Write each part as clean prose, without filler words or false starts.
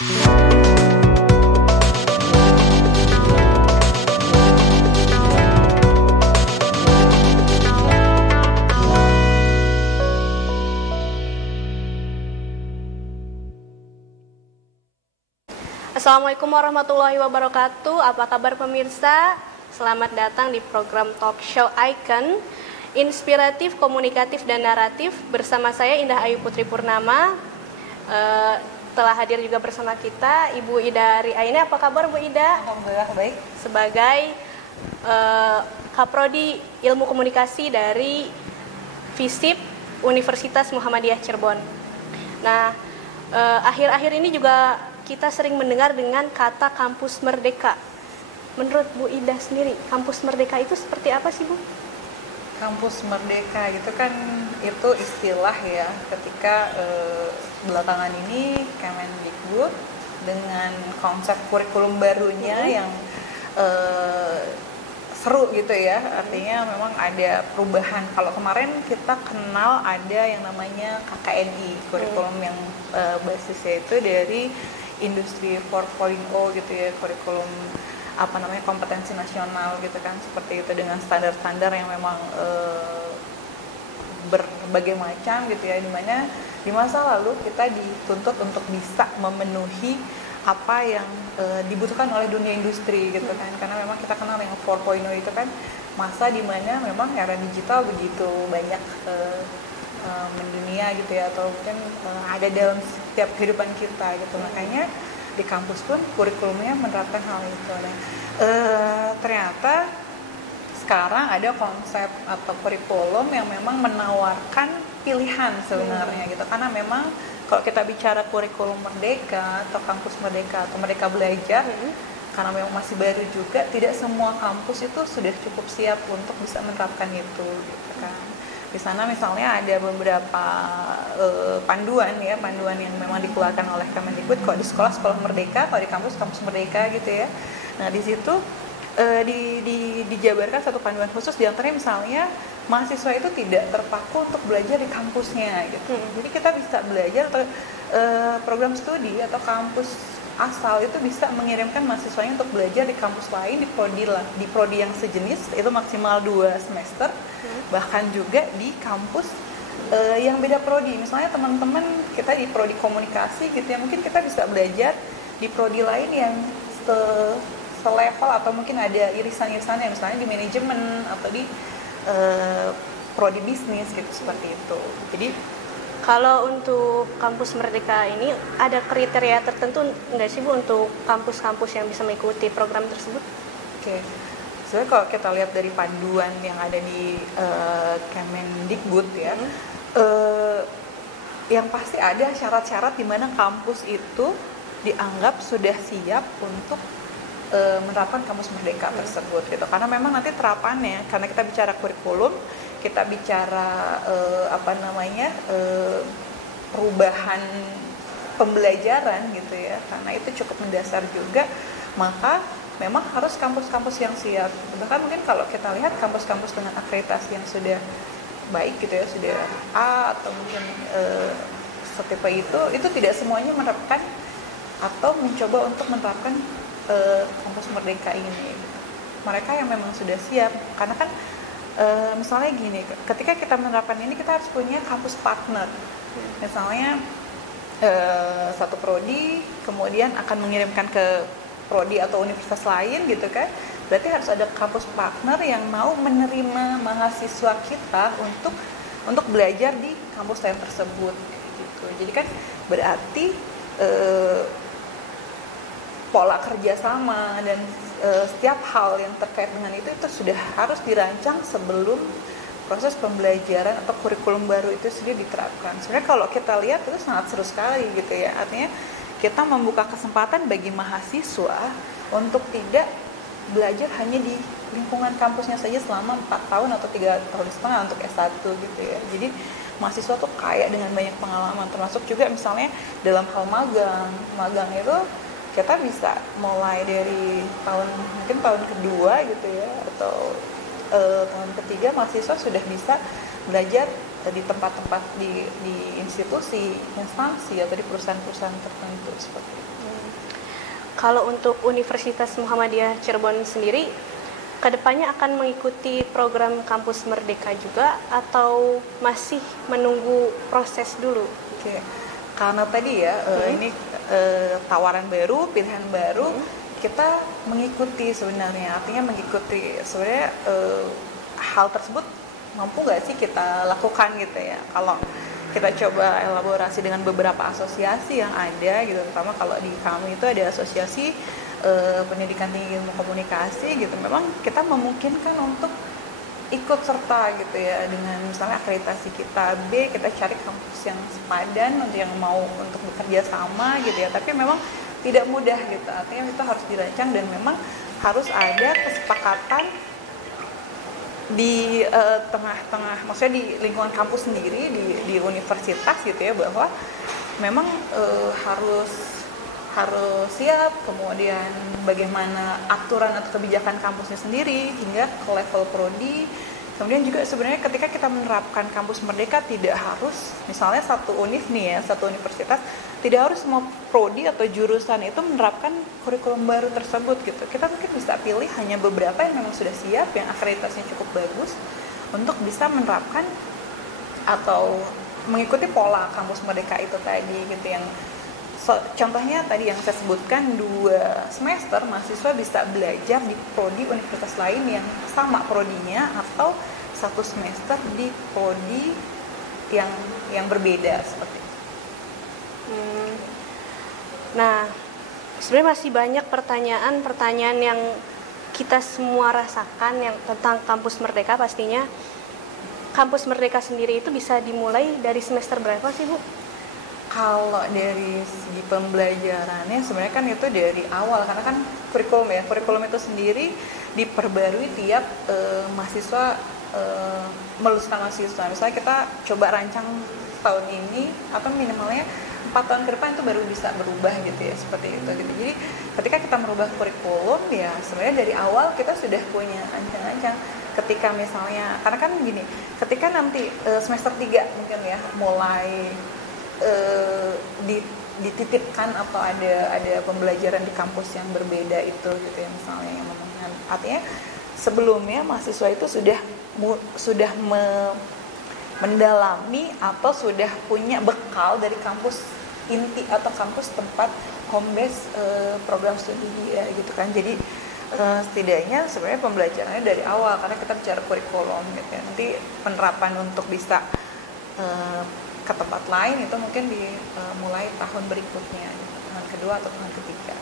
Assalamualaikum warahmatullahi wabarakatuh. Apa kabar pemirsa? Selamat datang di program talk show Icon, inspiratif, komunikatif, dan naratif. Bersama saya Indah Ayu Putri Purnama. Telah hadir juga bersama kita Ibu Ida Riaini. Apa kabar Bu Ida? Alhamdulillah baik. Sebagai Kaprodi Ilmu Komunikasi dari FISIP Universitas Muhammadiyah Cirebon. Nah, akhir-akhir ini juga kita sering mendengar dengan kata kampus merdeka. Menurut Bu Ida sendiri, kampus merdeka itu seperti apa sih Bu? Kampus merdeka itu kan itu istilah ya ketika belakangan ini Kemendikbud dengan konsep kurikulum barunya yang seru gitu ya. Artinya memang ada perubahan. Kalau kemarin kita kenal ada yang namanya KKNI, kurikulum yang basisnya itu dari Industri 4.0 gitu ya, kurikulum kompetensi nasional gitu kan, seperti itu dengan standar-standar yang memang berbagai macam gitu ya, dimana di masa lalu kita dituntut untuk bisa memenuhi apa yang dibutuhkan oleh dunia industri gitu kan, karena memang kita kenal yang 4.0 itu kan masa dimana memang era digital begitu banyak mendunia gitu ya, atau mungkin ada dalam setiap kehidupan kita gitu. Makanya di kampus pun kurikulumnya menerapkan hal itu. Dan ternyata sekarang ada konsep atau kurikulum yang memang menawarkan pilihan sebenarnya gitu. Karena memang kalau kita bicara kurikulum merdeka atau kampus merdeka atau merdeka belajar, karena memang masih baru juga, tidak semua kampus itu sudah cukup siap untuk bisa menerapkan itu gitu kan. Di sana misalnya ada beberapa panduan yang memang dikeluarkan oleh Kemendikbud. Kalau di sekolah merdeka, kalau di kampus merdeka gitu ya. Nah di situ dijabarkan satu panduan khusus, diantaranya misalnya mahasiswa itu tidak terpaku untuk belajar di kampusnya gitu. Jadi kita bisa belajar atau program studi atau kampus asal itu bisa mengirimkan mahasiswanya untuk belajar di kampus lain, di prodi yang sejenis, itu maksimal 2 semester, bahkan juga di kampus yang beda prodi. Misalnya teman-teman kita di prodi komunikasi gitu ya, mungkin kita bisa belajar di prodi lain yang selevel atau mungkin ada irisan-irisannya, misalnya di manajemen atau di prodi bisnis gitu, seperti itu. Jadi kalau untuk kampus merdeka ini ada kriteria tertentu nggak sih Bu untuk kampus-kampus yang bisa mengikuti program tersebut? Oke. Sebenarnya kalau kita lihat dari panduan yang ada di Kemendikbud ya, yang pasti ada syarat-syarat di mana kampus itu dianggap sudah siap untuk menerapkan kampus merdeka tersebut gitu. Karena memang nanti terapannya, karena kita bicara kurikulum, kita bicara perubahan pembelajaran gitu ya, karena itu cukup mendasar juga, maka memang harus kampus-kampus yang siap. Bahkan mungkin kalau kita lihat kampus-kampus dengan akreditasi yang sudah baik gitu ya, sudah A atau mungkin setipe itu tidak semuanya menerapkan atau mencoba untuk menerapkan kampus merdeka ini. Mereka yang memang sudah siap, karena kan misalnya gini, ketika kita menerapkan ini kita harus punya kampus partner. Misalnya satu prodi kemudian akan mengirimkan ke prodi atau universitas lain gitu kan, berarti harus ada kampus partner yang mau menerima mahasiswa kita untuk belajar di kampus lain tersebut gitu. Jadi kan berarti pola kerjasama dan setiap hal yang terkait dengan itu sudah harus dirancang sebelum proses pembelajaran atau kurikulum baru itu sendiri diterapkan. Sebenarnya kalau kita lihat itu sangat seru sekali gitu ya. Artinya kita membuka kesempatan bagi mahasiswa untuk tidak belajar hanya di lingkungan kampusnya saja selama 4 tahun atau 3,5 tahun untuk S1 gitu ya. Jadi mahasiswa tuh kaya dengan banyak pengalaman, termasuk juga misalnya dalam hal magang itu kita bisa mulai dari tahun kedua gitu ya, atau tahun ketiga mahasiswa sudah bisa belajar di tempat-tempat di institusi, instansi atau di perusahaan-perusahaan tertentu seperti itu. Kalau untuk Universitas Muhammadiyah Cirebon sendiri, kedepannya akan mengikuti program Kampus Merdeka juga atau masih menunggu proses dulu? Oke, karena tadi ya ini tawaran baru, pilihan baru, kita mengikuti sebenarnya, artinya mengikuti sebenarnya hal tersebut mampu nggak sih kita lakukan gitu ya. Kalau kita coba elaborasi dengan beberapa asosiasi yang ada gitu, terutama kalau di kami itu ada asosiasi pendidikan tinggi ilmu komunikasi gitu, memang kita memungkinkan untuk ikut serta gitu ya dengan misalnya akreditasi kita B, kita cari kampus yang sepadan untuk yang mau untuk bekerja sama gitu ya, tapi memang tidak mudah gitu, artinya itu harus dirancang dan memang harus ada kesepakatan di tengah-tengah, maksudnya di lingkungan kampus sendiri di universitas gitu ya, bahwa memang harus siap, kemudian bagaimana aturan atau kebijakan kampusnya sendiri hingga ke level prodi. Kemudian juga sebenarnya ketika kita menerapkan kampus merdeka tidak harus misalnya satu univ nih ya, satu universitas tidak harus semua prodi atau jurusan itu menerapkan kurikulum baru tersebut gitu. Kita mungkin bisa pilih hanya beberapa yang memang sudah siap, yang akreditasinya cukup bagus untuk bisa menerapkan atau mengikuti pola kampus merdeka itu tadi gitu, yang contohnya tadi yang saya sebutkan 2 semester mahasiswa bisa belajar di prodi universitas lain yang sama prodinya, atau 1 semester di prodi yang berbeda seperti itu. Nah, sebenarnya masih banyak pertanyaan yang kita semua rasakan yang tentang kampus merdeka pastinya. Kampus merdeka sendiri itu bisa dimulai dari semester berapa sih, Bu? Kalau dari segi pembelajarannya sebenarnya kan itu dari awal, karena kan kurikulum itu sendiri diperbarui tiap mahasiswa meluluskan mahasiswa. Misalnya kita coba rancang tahun ini atau minimalnya 4 tahun ke depan itu baru bisa berubah gitu ya, seperti itu gitu. Jadi ketika kita merubah kurikulum ya sebenarnya dari awal kita sudah punya ancang-ancang. Ketika misalnya, karena kan gini, ketika nanti semester 3 mungkin ya mulai dititipkan atau ada pembelajaran di kampus yang berbeda itu gitu ya, misalnya yang memang artinya sebelumnya mahasiswa itu sudah mendalami atau sudah punya bekal dari kampus inti atau kampus tempat home base program studi dia gitu kan. Jadi setidaknya sebenarnya pembelajarannya dari awal, karena kita bicara kurikulum gitu ya. Nanti penerapan untuk bisa ke tempat lain itu mungkin dimulai tahun berikutnya, tahun kedua atau tahun ketiga.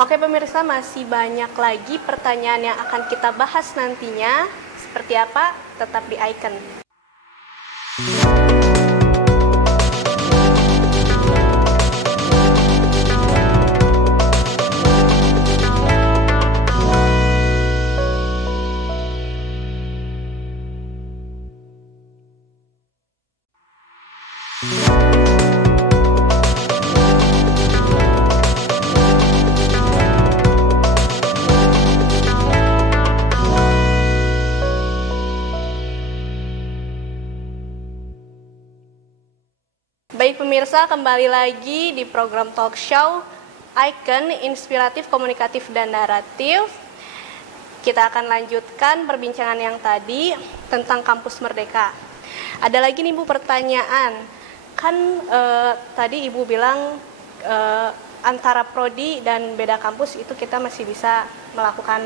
Oke pemirsa, masih banyak lagi pertanyaan yang akan kita bahas nantinya. Seperti apa? Tetap di Icon. Baik pemirsa, kembali lagi di program talk show Icon, inspiratif, komunikatif, dan naratif. Kita akan lanjutkan perbincangan yang tadi tentang kampus merdeka. Ada lagi nih Bu pertanyaan. Kan tadi Ibu bilang antara prodi dan beda kampus itu kita masih bisa melakukan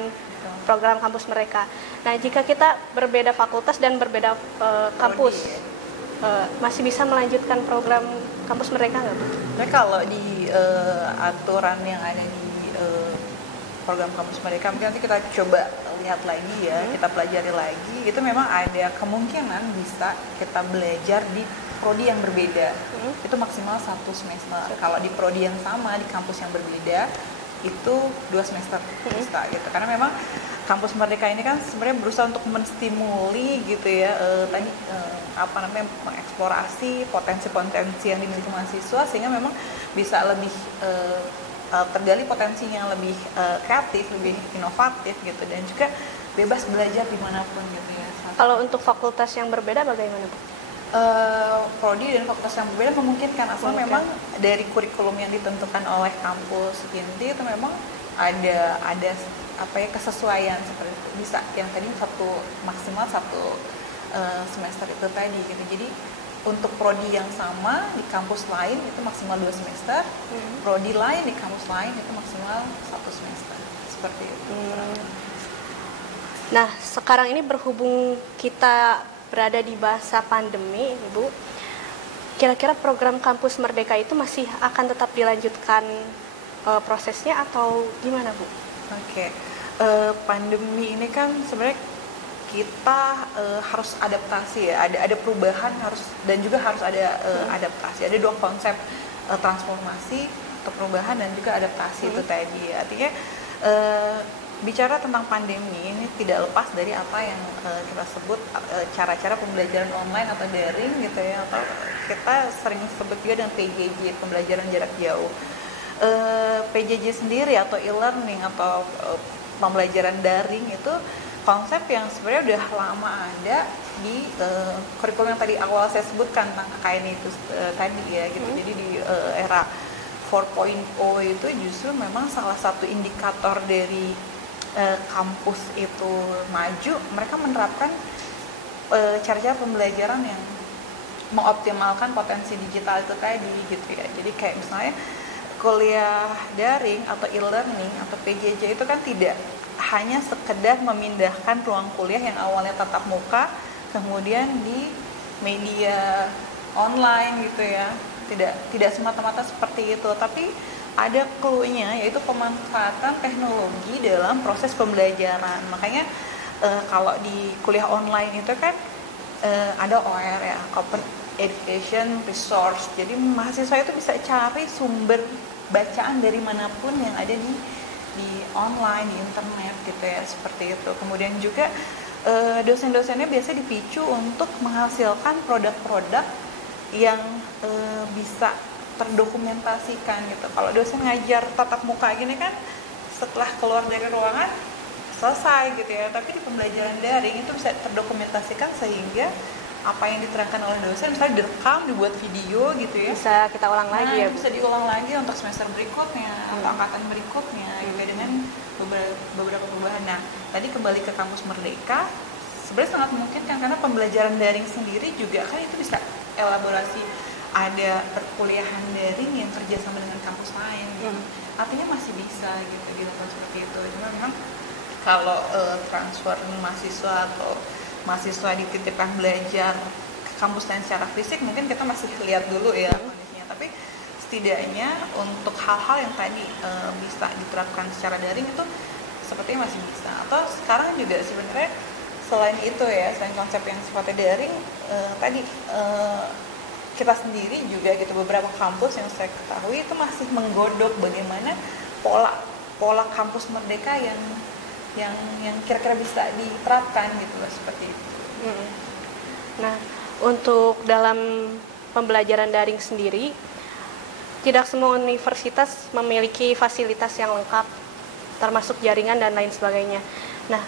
program kampus mereka. Nah, jika kita berbeda fakultas dan berbeda kampus, masih bisa melanjutkan program kampus mereka nggak Bu? Nah, kalau di aturan yang ada di program kampus mereka, mungkin nanti kita coba lihat lagi ya, kita pelajari lagi. Itu memang ada kemungkinan bisa kita belajar di prodi yang berbeda. Itu maksimal 1 semester. Kalau di prodi yang sama di kampus yang berbeda itu 2 semester bisa gitu. Karena memang kampus merdeka ini kan sebenarnya berusaha untuk menstimuli gitu ya, mengeksplorasi potensi-potensi yang dimiliki mahasiswa, sehingga memang bisa lebih tergali potensinya, lebih kreatif, lebih inovatif gitu, dan juga bebas belajar dimanapun gitu ya. Kalau untuk fakultas yang berbeda bagaimana, Bu? Prodi dan fakultas yang berbeda memungkinkan asal memang dari kurikulum yang ditentukan oleh kampus inti itu memang ada apa ya, kesesuaian seperti itu. Bisa yang tadi maksimal satu semester itu tadi gitu. Jadi untuk prodi yang sama di kampus lain itu maksimal 2 semester, prodi lain di kampus lain itu maksimal 1 semester seperti itu. Nah, sekarang ini berhubung kita berada di masa pandemi, Ibu, kira-kira program Kampus Merdeka itu masih akan tetap dilanjutkan prosesnya atau gimana, Bu? Oke. Pandemi ini kan sebenarnya kita harus adaptasi ya, ada perubahan dan juga harus ada adaptasi. Ada 2 konsep, transformasi atau perubahan dan juga adaptasi itu tadi. Artinya bicara tentang pandemi ini tidak lepas dari apa yang kita sebut cara-cara pembelajaran online atau daring gitu ya, atau kita sering sebut juga dengan PJJ, pembelajaran jarak jauh. PJJ sendiri atau e-learning atau pembelajaran daring itu konsep yang sebenarnya udah lama ada di kurikulum yang tadi awal saya sebutkan tentang KKN itu tadi ya gitu. Jadi di era 4.0 itu justru memang salah satu indikator dari kampus itu maju, mereka menerapkan cara-cara pembelajaran yang mengoptimalkan potensi digital itu tadi gitu ya. Jadi kayak misalnya kuliah daring atau e-learning atau PJJ itu kan tidak hanya sekedar memindahkan ruang kuliah yang awalnya tatap muka kemudian di media online gitu ya. Tidak semata-mata seperti itu, tapi ada clue-nya, yaitu pemanfaatan teknologi dalam proses pembelajaran. Makanya kalau di kuliah online itu kan ada OER ya, Open Education Resource. Jadi mahasiswa itu bisa cari sumber bacaan dari manapun yang ada di online, di internet gitu ya, seperti itu. Kemudian juga dosen-dosennya biasanya dipicu untuk menghasilkan produk-produk yang bisa terdokumentasikan gitu. Kalau dosen ngajar tatap muka gini kan setelah keluar dari ruangan selesai gitu ya, tapi di pembelajaran daring itu bisa terdokumentasikan sehingga apa yang diterangkan oleh dosen misalnya direkam, dibuat video gitu ya, bisa kita ulang lagi ya, Bu? Bisa diulang lagi untuk semester berikutnya atau angkatan berikutnya juga dengan beberapa perubahan. Nah, tadi kembali ke Kampus Merdeka, sebenarnya sangat mungkin kan karena pembelajaran daring sendiri juga kan itu bisa elaborasi, ada perkuliahan daring yang kerjasama dengan kampus lain gitu. Artinya masih bisa gitu dilakukan seperti itu. Cuma memang kalau transfer mahasiswa atau mahasiswa dititipkan belajar ke kampus lain secara fisik mungkin kita masih lihat dulu ya kondisinya. Tapi setidaknya untuk hal-hal yang tadi bisa diterapkan secara daring itu sepertinya masih bisa. Atau sekarang juga sebenarnya selain itu ya, selain konsep yang sifatnya daring tadi kita sendiri juga gitu, beberapa kampus yang saya ketahui itu masih menggodok bagaimana pola kampus merdeka yang kira-kira bisa diterapkan gitu loh, seperti itu. Nah, untuk dalam pembelajaran daring sendiri, tidak semua universitas memiliki fasilitas yang lengkap, termasuk jaringan dan lain sebagainya. Nah,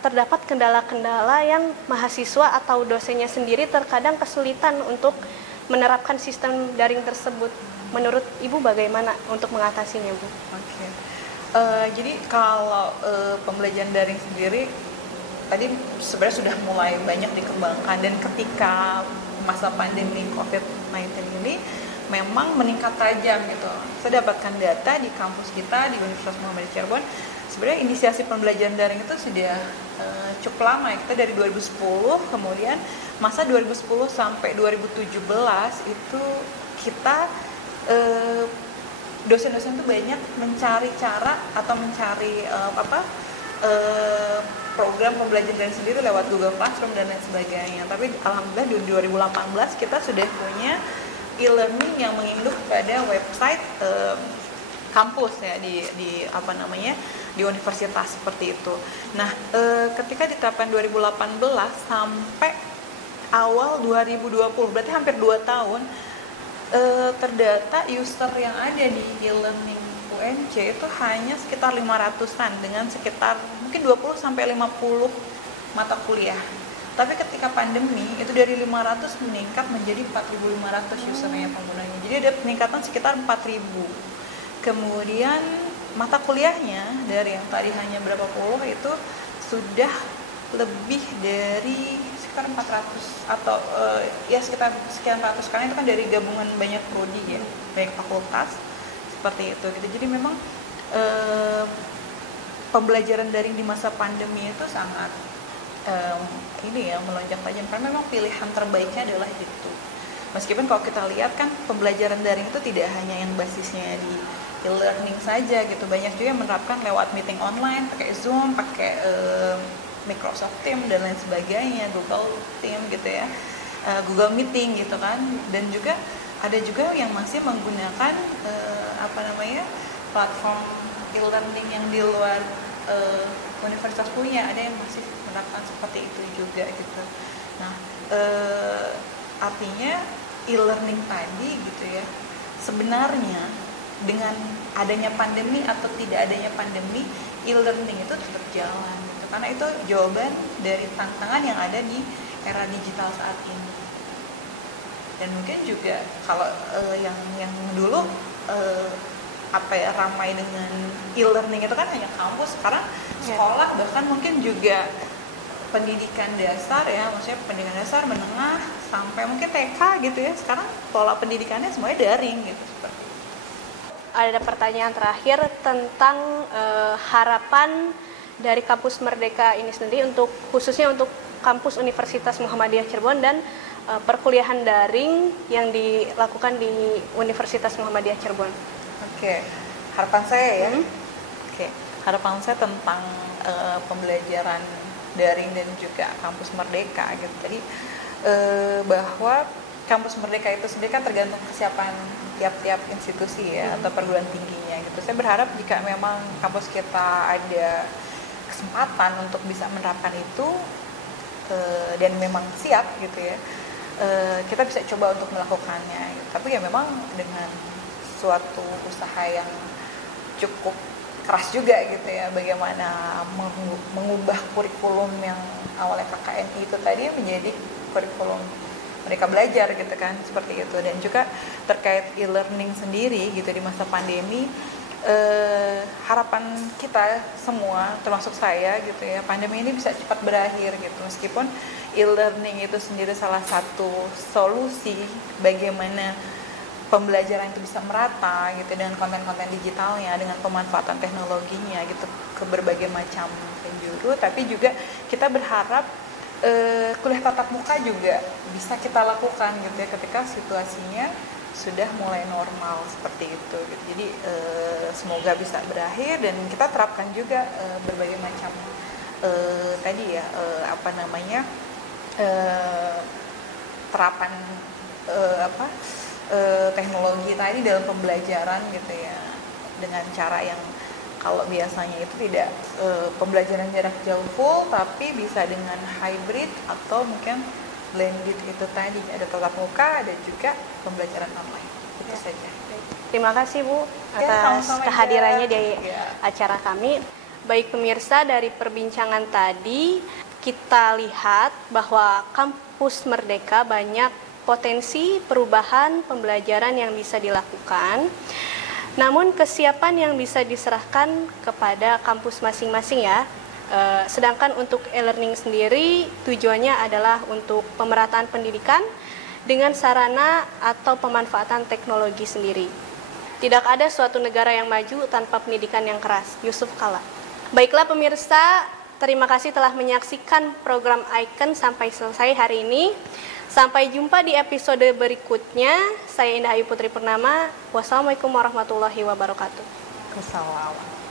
terdapat kendala-kendala yang mahasiswa atau dosennya sendiri terkadang kesulitan untuk menerapkan sistem daring tersebut. Menurut Ibu bagaimana untuk mengatasinya, Bu? Oke. Jadi kalau pembelajaran daring sendiri tadi sebenarnya sudah mulai banyak dikembangkan, dan ketika masa pandemi COVID-19 ini memang meningkat tajam gitu. Saya dapatkan data di kampus kita di Universitas Muhammadiyah Cirebon, sebenarnya inisiasi pembelajaran daring itu sudah cukup lama ya. Kita dari 2010, kemudian masa 2010 sampai 2017 itu kita dosen-dosen itu banyak mencari cara atau mencari program pembelajaran daring sendiri lewat Google Classroom dan lain sebagainya. Tapi alhamdulillah di 2018 kita sudah punya e-learning yang menginduk pada website kampus ya di universitas seperti itu. Nah, ketika diterapkan 2018 sampai awal 2020, berarti hampir 2 tahun, terdata user yang ada di e-learning UNJ itu hanya sekitar 500-an dengan sekitar mungkin 20 sampai 50 mata kuliah. Tapi ketika pandemi itu dari 500 meningkat menjadi 4.500 usernya penggunanya. Jadi ada peningkatan sekitar 4.000. Kemudian mata kuliahnya dari yang tadi hanya berapa puluh itu sudah lebih dari sekitar 400 atau ya sekitar sekian ratus, karena itu kan dari gabungan banyak prodi ya, banyak fakultas seperti itu gitu. Jadi memang pembelajaran daring di masa pandemi itu sangat ini ya melonjak tajam, karena memang pilihan terbaiknya adalah itu. Meskipun kalau kita lihat kan pembelajaran daring itu tidak hanya yang basisnya di e-learning saja gitu, banyak juga yang menerapkan lewat meeting online, pakai Zoom, pakai Microsoft Teams dan lain sebagainya, Google Teams gitu ya, Google Meeting gitu kan. Dan juga ada juga yang masih menggunakan platform e-learning yang di luar universitas punya, ada yang masih menerapkan seperti itu juga gitu. Nah, artinya e-learning tadi gitu ya, sebenarnya dengan adanya pandemi atau tidak adanya pandemi, e-learning itu tetap jalan gitu. Karena itu jawaban dari tantangan yang ada di era digital saat ini. Dan mungkin juga kalau yang dulu ramai dengan e-learning itu kan hanya kampus, sekarang sekolah bahkan mungkin juga pendidikan dasar ya, maksudnya pendidikan dasar, menengah sampai mungkin TK gitu ya, sekarang pola pendidikannya semuanya daring gitu seperti itu. Ada pertanyaan terakhir tentang harapan dari Kampus Merdeka ini sendiri khususnya untuk kampus Universitas Muhammadiyah Cirebon dan perkuliahan daring yang dilakukan di Universitas Muhammadiyah Cirebon. Oke, harapan saya ya. Harapan saya tentang pembelajaran daring dan juga Kampus Merdeka gitu. Jadi bahwa Kampus Merdeka itu sendiri kan tergantung kesiapan tiap-tiap institusi ya, atau perguruan tingginya gitu. Saya berharap jika memang kampus kita ada kesempatan untuk bisa menerapkan itu dan memang siap gitu ya, kita bisa coba untuk melakukannya gitu. Tapi ya memang dengan suatu usaha yang cukup keras juga gitu ya, bagaimana mengubah kurikulum yang awalnya KKNI itu tadi menjadi kurikulum mereka belajar gitu kan, seperti itu. Dan juga terkait e-learning sendiri gitu di masa pandemi, harapan kita semua termasuk saya gitu ya, pandemi ini bisa cepat berakhir gitu. Meskipun e-learning itu sendiri salah satu solusi bagaimana pembelajaran itu bisa merata gitu dengan konten-konten digitalnya, dengan pemanfaatan teknologinya gitu ke berbagai macam penjuru, tapi juga kita berharap kuliah tatap muka juga bisa kita lakukan gitu ya ketika situasinya sudah mulai normal seperti itu gitu. Jadi semoga bisa berakhir dan kita terapkan juga berbagai macam terapan teknologi tadi dalam pembelajaran gitu ya, dengan cara yang kalau biasanya itu tidak pembelajaran jarak jauh full, tapi bisa dengan hybrid atau mungkin blended itu tadi, ada tatap muka, ada juga pembelajaran online. Itu saja. Terima kasih Bu atas kehadirannya di acara kami. Baik pemirsa, dari perbincangan tadi kita lihat bahwa Kampus Merdeka banyak potensi perubahan pembelajaran yang bisa dilakukan. Namun kesiapan yang bisa diserahkan kepada kampus masing-masing ya. Sedangkan untuk e-learning sendiri tujuannya adalah untuk pemerataan pendidikan dengan sarana atau pemanfaatan teknologi sendiri. Tidak ada suatu negara yang maju tanpa pendidikan yang keras. Yusuf Kala. Baiklah pemirsa, terima kasih telah menyaksikan program Icon sampai selesai hari ini. Sampai jumpa di episode berikutnya. Saya Indah Ayu Putri Purnama. Wassalamualaikum warahmatullahi wabarakatuh. Wassalamualaikum.